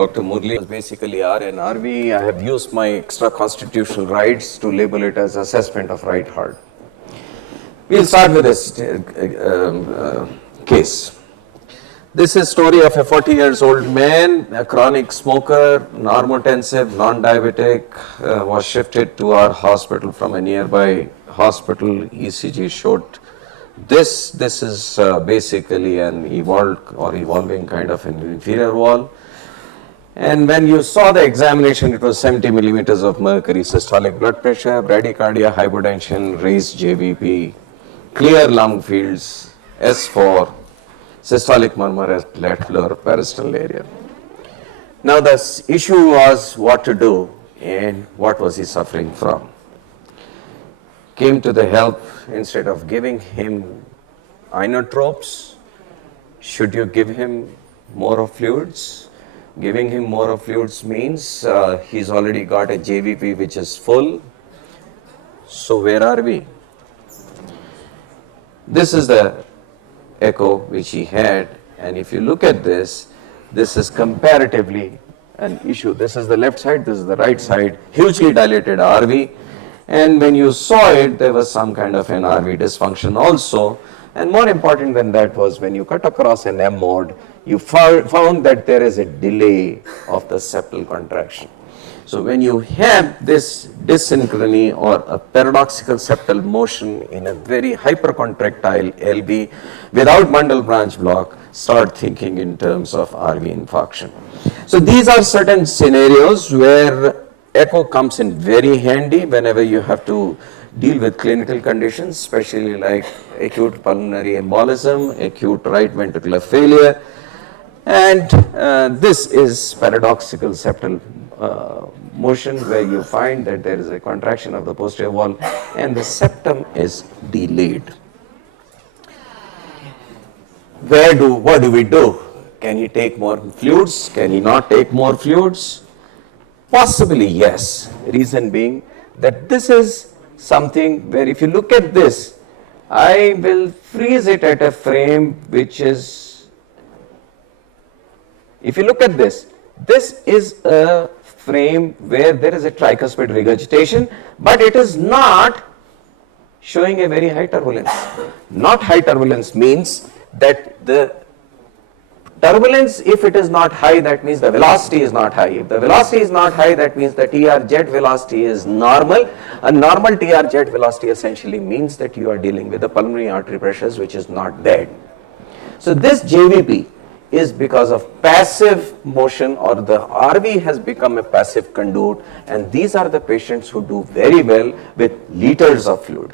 Dr. Murli was basically R and RV. I have used my extra constitutional rights to label it as assessment of right heart. We'll start with this case. This is story of a 40 years old man, a chronic smoker, normotensive, non-diabetic, was shifted to our hospital from a nearby hospital. ECG showed this. This is basically an evolving kind of an inferior wall. And when you saw the examination, it was 70 millimeters of mercury, systolic blood pressure, bradycardia, hypotension, raised JVP, clear lung fields, S4, systolic murmur at lateral parasternal area. Now the issue was what to do and what was he suffering from. Came to the help, instead of giving him inotropes, should you give him more of fluids? Giving him more of fluids means he's already got a JVP which is full. So where are we? This is the echo which he had, and if you look at this, this is comparatively an issue. This is the left side, this is the right side, hugely dilated RV, and when you saw it, there was some kind of an RV dysfunction also. And more important than that was when you cut across an M mode, you found that there is a delay of the septal contraction. So when you have this dyssynchrony or a paradoxical septal motion in a very hypercontractile LV without bundle branch block, start thinking in terms of RV infarction. So these are certain scenarios where echo comes in very handy whenever you have to deal with clinical conditions, especially like acute pulmonary embolism, acute right ventricular failure, and this is paradoxical septal motion where you find that there is a contraction of the posterior wall and the septum is delayed. What do we do? Can he take more fluids? Can he not take more fluids? Possibly yes. Reason being that this is something where if you look at this, I will freeze it at a frame which is, if you look at this is a frame where there is a tricuspid regurgitation, but it is not showing a very high turbulence. Not high turbulence means that the turbulence, if it is not high, that means the velocity is not high. If the velocity is not high, that means the TR jet velocity is normal. A normal TR jet velocity essentially means that you are dealing with the pulmonary artery pressures which is not bad. So this JVP is because of passive motion, or the RV has become a passive conduit, and these are the patients who do very well with liters of fluid,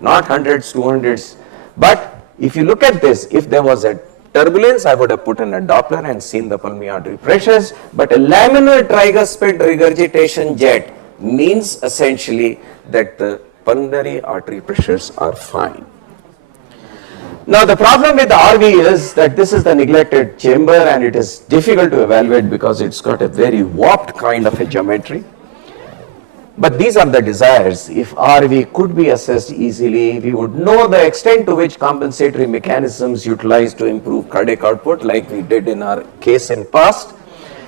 not hundreds, 200s. But if you look at this, if there was a turbulence, I would have put in a Doppler and seen the pulmonary artery pressures, but a laminar tricuspid regurgitation jet means essentially that the pulmonary artery pressures are fine. Now the problem with the RV is that this is the neglected chamber and it is difficult to evaluate because it's got a very warped kind of a geometry. But these are the desires. If RV could be assessed easily, we would know the extent to which compensatory mechanisms utilized to improve cardiac output, like we did in our case in past.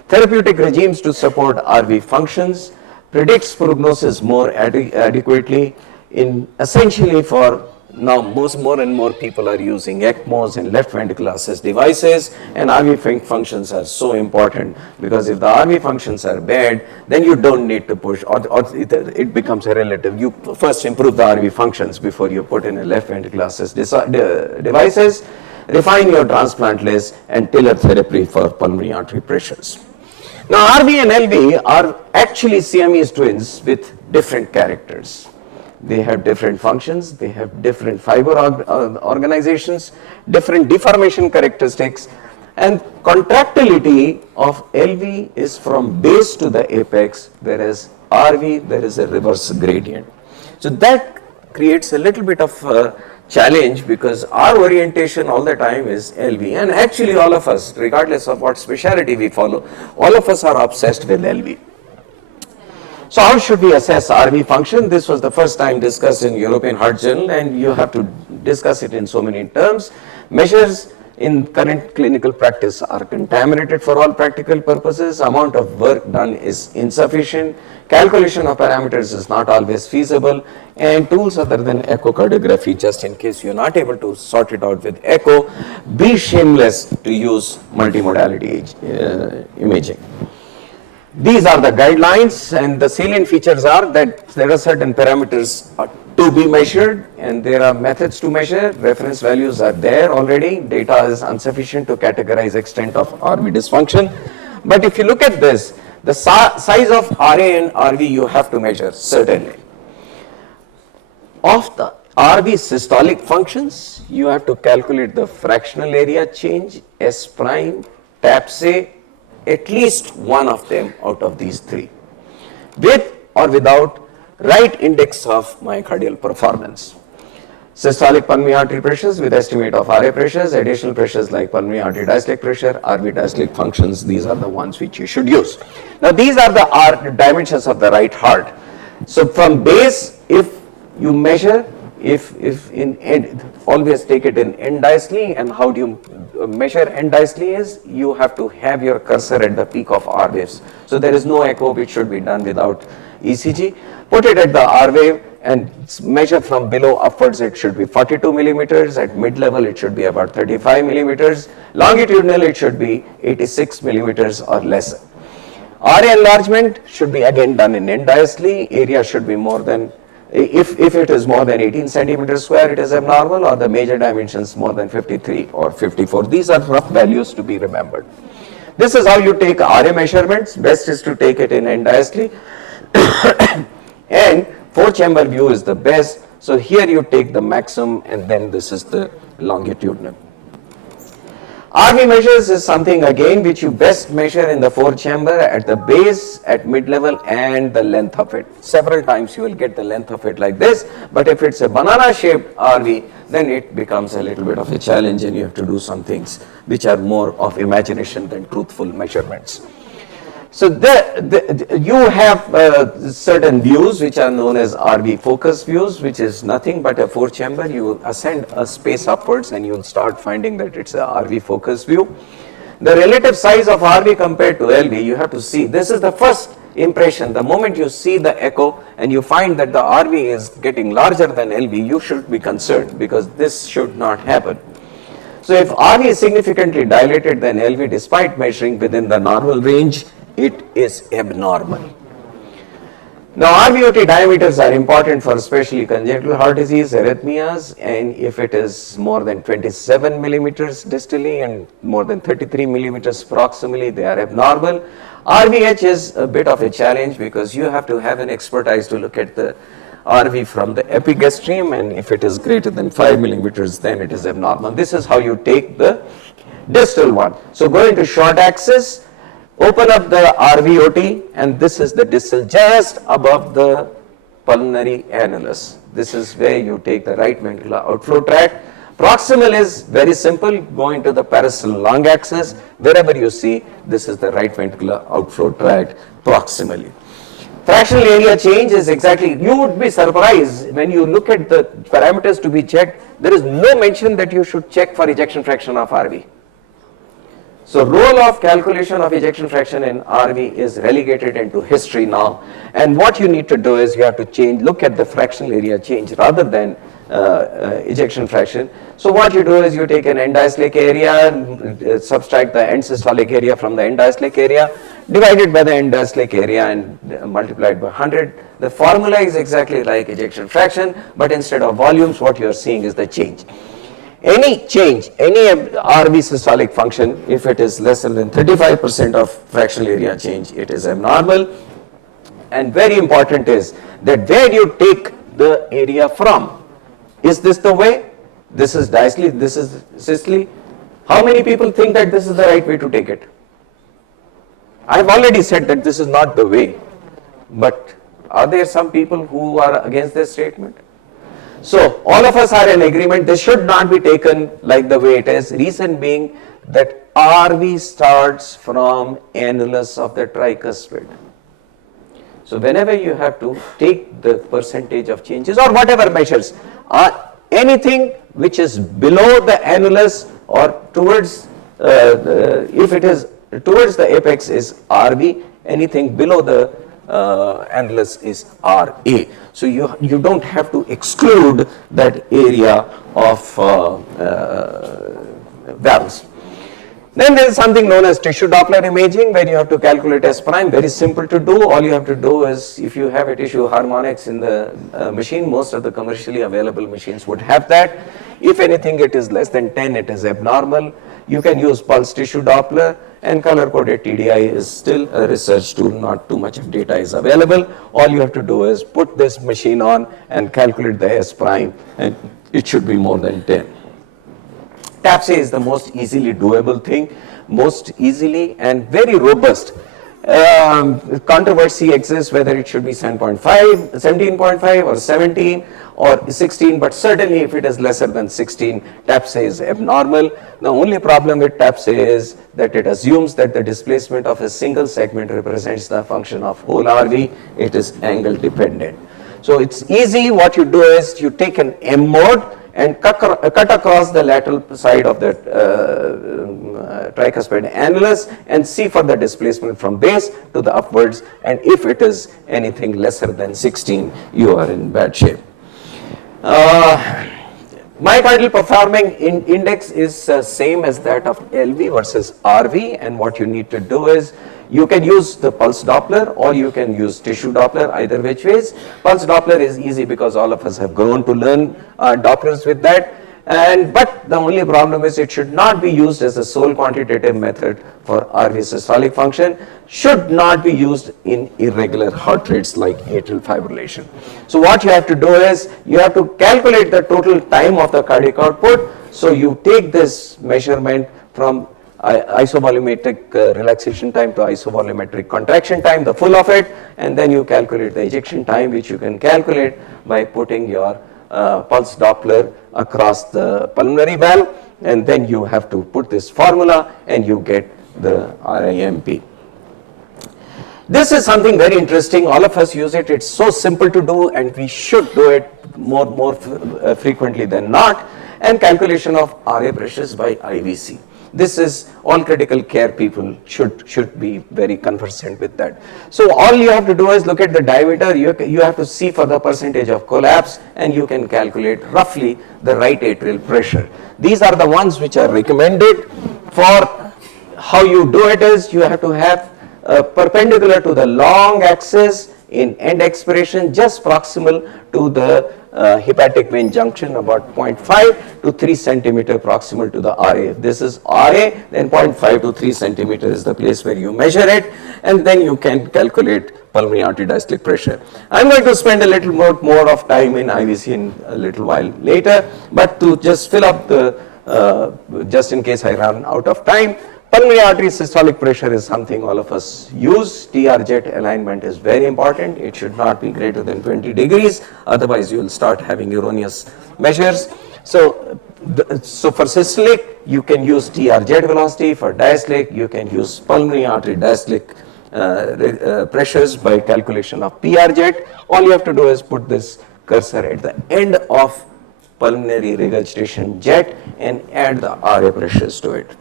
Therapeutic regimes to support RV functions, predicts prognosis more adequately. In essentially for now, more and more people are using ECMOs and left ventricular assist devices, and RV functions are so important because if the RV functions are bad, then you don't need to push, or it becomes a relative. You first improve the RV functions before you put in a left ventricular assist devices, refine your transplant list, and tailor therapy for pulmonary artery pressures. Now, RV and LV are actually Siamese twins with different characters. They have different functions, they have different fiber organizations, different deformation characteristics, and contractility of LV is from base to the apex, whereas RV there is a reverse gradient. So that creates a little bit of challenge because our orientation all the time is LV, and actually all of us, regardless of what specialty we follow, all of us are obsessed with LV. So how should we assess RV function? This was the first time discussed in European Heart Journal, and you have to discuss it in so many terms. Measures in current clinical practice are contaminated for all practical purposes. Amount of work done is insufficient. Calculation of parameters is not always feasible, and tools other than echocardiography, just in case you're not able to sort it out with echo, be shameless to use multimodality imaging. These are the guidelines, and the salient features are that there are certain parameters to be measured, and there are methods to measure. Reference values are there already. Data is insufficient to categorize extent of RV dysfunction. But if you look at this, the size of RA and RV you have to measure, certainly. Of the RV systolic functions, you have to calculate the fractional area change, S prime, TAPSE, at least one of them out of these three, with or without right index of myocardial performance. Systolic pulmonary artery pressures with estimate of RA pressures, additional pressures like pulmonary artery diastolic pressure, RV diastolic functions, these are the ones which you should use. Now these are the dimensions of the right heart. So from base, if you measure, if in end, always take it in end diastole, and how do you measure end diastole is, you have to have your cursor at the peak of R waves. So there is no echo which should be done without ECG. Put it at the R wave and measure from below upwards, it should be 42 millimeters, at mid-level it should be about 35 millimeters, longitudinal it should be 86 millimeters or less. RA enlargement should be again done in end diastole, area should be more than, if it is more than 18 centimeters square, it is abnormal, or the major dimensions more than 53 or 54. These are rough values to be remembered. This is how you take RA measurements. Best is to take it in end diastole. And 4-chamber view is the best. So here you take the maximum, and then this is the longitudinal. RV measures is something again which you best measure in the 4-chamber at the base, at mid-level, and the length of it. Several times you will get the length of it like this, but if it's a banana-shaped RV, then it becomes a little bit of a challenge, and you have to do some things which are more of imagination than truthful measurements. So you have certain views which are known as RV focus views, which is nothing but a 4-chamber. You ascend a space upwards and you will start finding that it's a RV focus view. The relative size of RV compared to LV, you have to see. This is the first impression. The moment you see the echo and you find that the RV is getting larger than LV, you should be concerned, because this should not happen. So if RV is significantly dilated than LV despite measuring within the normal range, it is abnormal. Now RVOT diameters are important for especially congenital heart disease, arrhythmias, and if it is more than 27 millimeters distally and more than 33 millimeters proximally, they are abnormal. RVH is a bit of a challenge because you have to have an expertise to look at the RV from the epigastrium, and if it is greater than 5 millimeters, then it is abnormal. This is how you take the distal one. So go into short axis, open up the RVOT, and this is the distal just above the pulmonary annulus. This is where you take the right ventricular outflow tract. Proximal is very simple, go into the parasternal long axis. Wherever you see, this is the right ventricular outflow tract proximally. Fractional area change is exactly, you would be surprised when you look at the parameters to be checked, there is no mention that you should check for ejection fraction of RV. So role of calculation of ejection fraction in RV is relegated into history now, and what you need to do is you have to look at the fractional area change rather than ejection fraction. So what you do is you take an end diastolic area, subtract the end systolic area from the end diastolic area, divide it by the end diastolic area and multiply it by 100. The formula is exactly like ejection fraction, but instead of volumes, what you are seeing is the change. Any change, any RV systolic function, if it is lesser than 35% of fractional area change, it is abnormal. And very important is that where you take the area from. Is this the way? This is diastole, this is systole. How many people think that this is the right way to take it? I have already said that this is not the way, but are there some people who are against this statement? So all of us are in agreement, this should not be taken like the way it is. Reason being that RV starts from annulus of the tricuspid. So whenever you have to take the percentage of changes or whatever measures, anything which is below the annulus or towards, if it is towards the apex is RB, anything below the annulus is RA. So you don't have to exclude that area of valves. Then there is something known as tissue Doppler imaging, where you have to calculate S prime. Very simple to do. All you have to do is, if you have a tissue harmonics in the machine, most of the commercially available machines would have that. If anything it is less than 10, it is abnormal. You can use pulse tissue Doppler, and color coded TDI is still a research tool, not too much of data is available. All you have to do is put this machine on and calculate the S prime, and it should be more than 10. TAPSE is the most easily doable thing, most easily and very robust. Controversy exists whether it should be 17.5 or 17 or 16, but certainly if it is lesser than 16, TAPSE is abnormal. The only problem with TAPSE is that it assumes that the displacement of a single segment represents the function of whole RV. It is angle dependent. So it's easy. What you do is you take an M mode and cut across the lateral side of the tricuspid annulus and see for the displacement from base to the upwards, and if it is anything lesser than 16, you are in bad shape. Myocardial performing index is same as that of LV versus RV, and what you need to do is you can use the pulse Doppler or you can use tissue Doppler, either which ways. Pulse Doppler is easy because all of us have grown to learn Dopplers with that. But the only problem is it should not be used as a sole quantitative method for RV systolic function, should not be used in irregular heart rates like atrial fibrillation. So what you have to do is you have to calculate the total time of the cardiac output. So you take this measurement from isovolumetric relaxation time to isovolumetric contraction time, the full of it, and then you calculate the ejection time, which you can calculate by putting your pulse Doppler across the pulmonary valve, and then you have to put this formula and you get the RIMP. This is something very interesting. All of us use it. It's so simple to do, and we should do it more frequently than not. And calculation of RA pressures by IVC. This is all critical care people should be very conversant with that. So all you have to do is look at the diameter. You have to see for the percentage of collapse, and you can calculate roughly the right atrial pressure. These are the ones which are recommended. For how you do it is you have to have perpendicular to the long axis in end expiration, just proximal to the hepatic vein junction, about 0.5 to 3 centimeter proximal to the RA. If this is RA, then 0.5 to 3 centimeter is the place where you measure it, and then you can calculate pulmonary artery diastolic pressure. I'm going to spend a little more of time in IVC in a little while later, but to just fill up the, just in case I run out of time, pulmonary artery systolic pressure is something all of us use. TR jet alignment is very important. It should not be greater than 20 degrees. Otherwise, you will start having erroneous measures. So for systolic, you can use TR jet velocity. For diastolic, you can use pulmonary artery diastolic pressures by calculation of PR jet. All you have to do is put this cursor at the end of pulmonary regurgitation jet and add the RA pressures to it.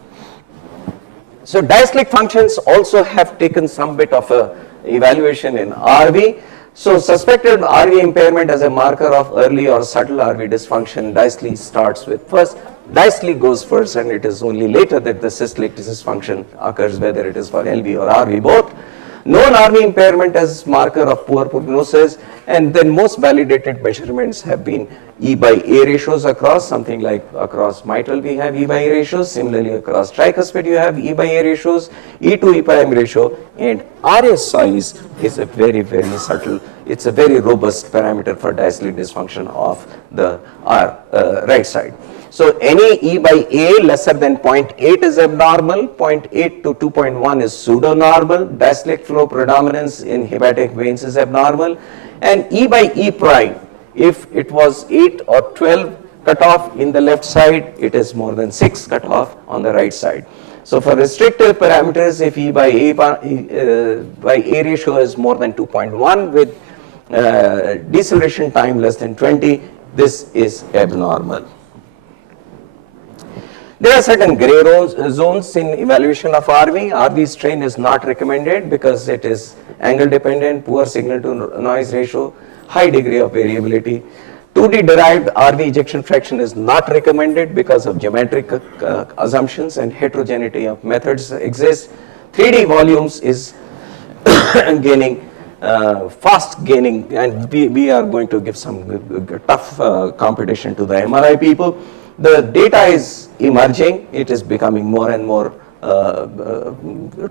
So diastolic functions also have taken some bit of a evaluation in RV. So suspected RV impairment as a marker of early or subtle RV dysfunction, diastole starts with first. Diastole goes first, and it is only later that the systolic dysfunction occurs, whether it is for LV or RV both. Known RV impairment as marker of poor prognosis, and then most validated measurements have been E by A ratios across, something like across mitral we have E by A ratios, similarly across tricuspid you have E by A ratios, E to E prime ratio, and RA size is a very, very subtle, it's a very robust parameter for diastolic dysfunction of the right side. So any E by A lesser than 0.8 is abnormal, 0.8 to 2.1 is pseudo-normal, diastolic flow predominance in hepatic veins is abnormal, and E by E prime, if it was 8 or 12 cutoff in the left side, it is more than 6 cutoff on the right side. So for restrictive parameters, if E by A ratio is more than 2.1 with deceleration time less than 20, this is abnormal. There are certain gray zones in evaluation of RV. RV strain is not recommended because it is angle dependent, poor signal to noise ratio, high degree of variability. 2D derived RV ejection fraction is not recommended because of geometric assumptions and heterogeneity of methods exist. 3D volumes is gaining, fast gaining, and we are going to give some tough competition to the MRI people. The data is emerging, it is becoming more and more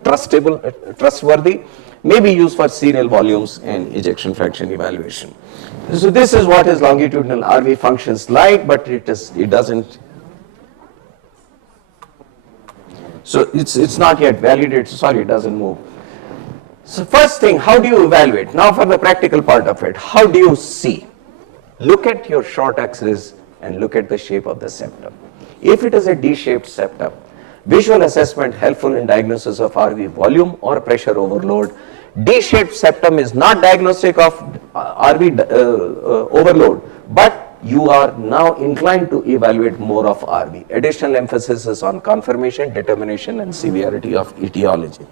trustworthy, may be used for serial volumes and ejection fraction evaluation. So this is what is longitudinal RV functions like, but it doesn't. So it's not yet validated. Sorry, it doesn't move. So first thing, how do you evaluate? Now for the practical part of it, how do you see? Look at your short axis and look at the shape of the septum. If it is a D-shaped septum, visual assessment helpful in diagnosis of RV volume or pressure overload. D-shaped septum is not diagnostic of RV overload, but you are now inclined to evaluate more of RV. Additional emphasis is on confirmation, determination, and severity of etiology.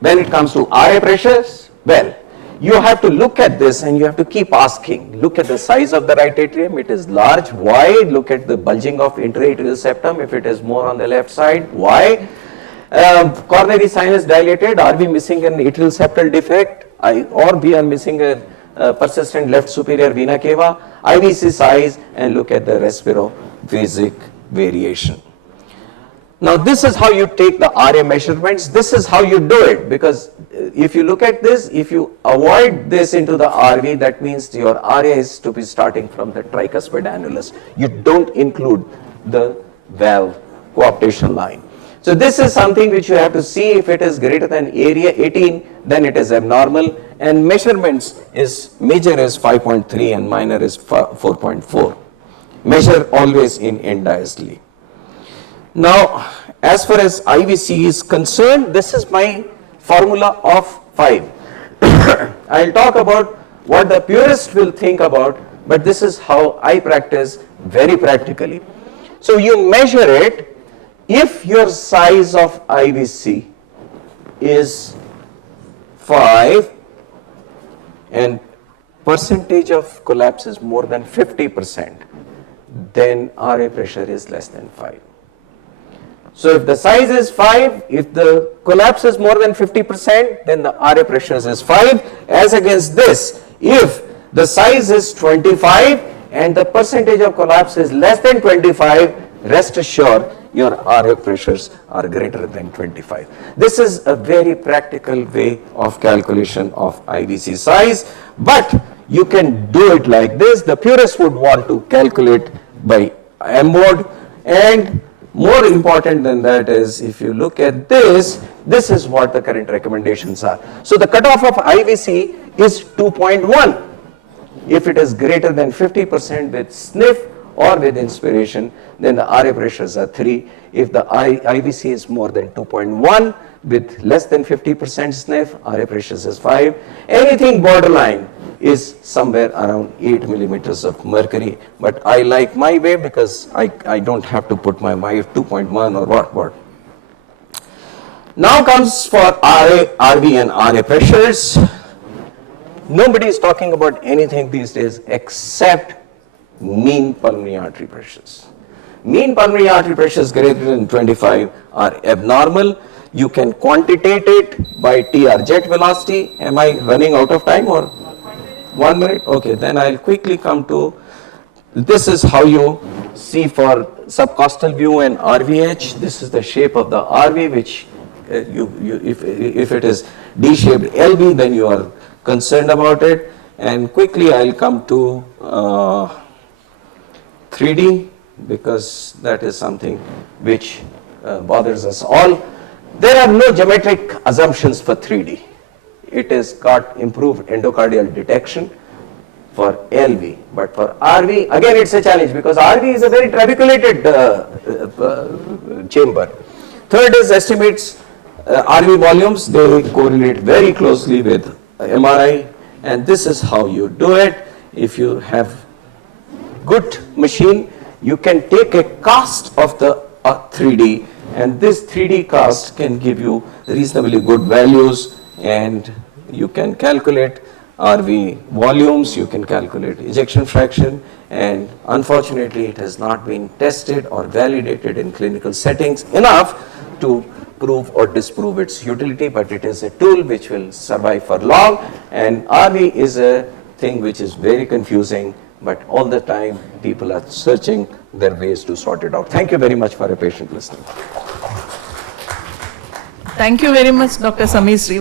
When it comes to RA pressures, well, you have to look at this and you have to keep asking. Look at the size of the right atrium. It is large. Why? Look at the bulging of interatrial septum. If it is more on the left side, why? Coronary sinus dilated. Are we missing an atrial septal defect? Or we are missing a persistent left superior vena cava? IVC size, and look at the respirophasic variation. Now this is how you take the RA measurements. This is how you do it, because if you look at this, if you avoid this into the RV, that means your RA is to be starting from the tricuspid annulus. You don't include the valve cooptation line. So this is something which you have to see. If it is greater than area 18, then it is abnormal, and measurements is major is 5.3 and minor is 4.4. Measure always in end diastole. Now, as far as IVC is concerned, this is my formula of 5. I'll talk about what the purist will think about, but this is how I practice very practically. So you measure it. If your size of IVC is 5 and percentage of collapse is more than 50%, then RA pressure is less than 5. So if the size is 5, if the collapse is more than 50%, then the RA pressure is 5. As against this, if the size is 25 and the percentage of collapse is less than 25, rest assured your RA pressures are greater than 25. This is a very practical way of calculation of IVC size, but you can do it like this. The purist would want to calculate by M-mode, and more important than that is, if you look at this, this is what the current recommendations are. So the cutoff of IVC is 2.1. If it is greater than 50% with sniff or with inspiration, then the RA pressures are 3. If the IVC is more than 2.1 with less than 50% sniff, RA pressures is 5. Anything borderline is somewhere around 8 millimeters of mercury, but I like my way because I don't have to put my 2.1 or what. Now comes for RA, RV and RA pressures. Nobody is talking about anything these days except mean pulmonary artery pressures. Mean pulmonary artery pressures greater than 25 are abnormal. You can quantitate it by TR jet velocity. Am I running out of time or 1 minute? Okay, then I'll quickly come to, this is how you see for subcostal view and RVH. This is the shape of the RV, which if it is D-shaped LV, then you are concerned about it. And quickly I'll come to 3D, because that is something which bothers us all. There are no geometric assumptions for 3D. It has got improved endocardial detection for LV, but for RV, again it's a challenge because RV is a very trabeculated chamber. Third is estimates RV volumes. They correlate very closely with MRI, and this is how you do it. If you have good machine, You can take a cast of the 3D, and this 3D cast can give you reasonably good values, and you can calculate RV volumes, you can calculate ejection fraction, and unfortunately it has not been tested or validated in clinical settings enough to prove or disprove its utility, but it is a tool which will survive for long, and RV is a thing which is very confusing, but all the time people are searching their ways to sort it out. Thank you very much for your patient listening. Thank you very much, Dr. Samir Sri.